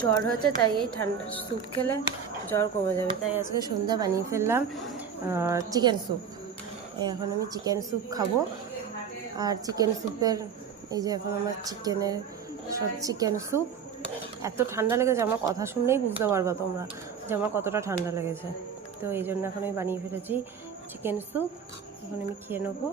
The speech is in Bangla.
জ্বর হয়েছে, তাই এই ঠান্ডা স্যুপ খেলে জ্বর কমে যাবে। তাই আজকে সন্ধ্যা বানিয়ে ফেললাম চিকেন স্যুপ। এখন আমি চিকেন স্যুপ খাবো। আর চিকেন স্যুপের এই যে এখন আমার চিকেনের সব চিকেন স্যুপ। এত ঠান্ডা লেগেছে, আমার কথা শুনলেই বুঝতে পারবা তোমরা যে আমার কতটা ঠান্ডা লেগেছে। তো এই জন্য এখন আমি বানিয়ে ফেলেছি চিকেন স্যুপ। এখন আমি খেয়ে নেবো।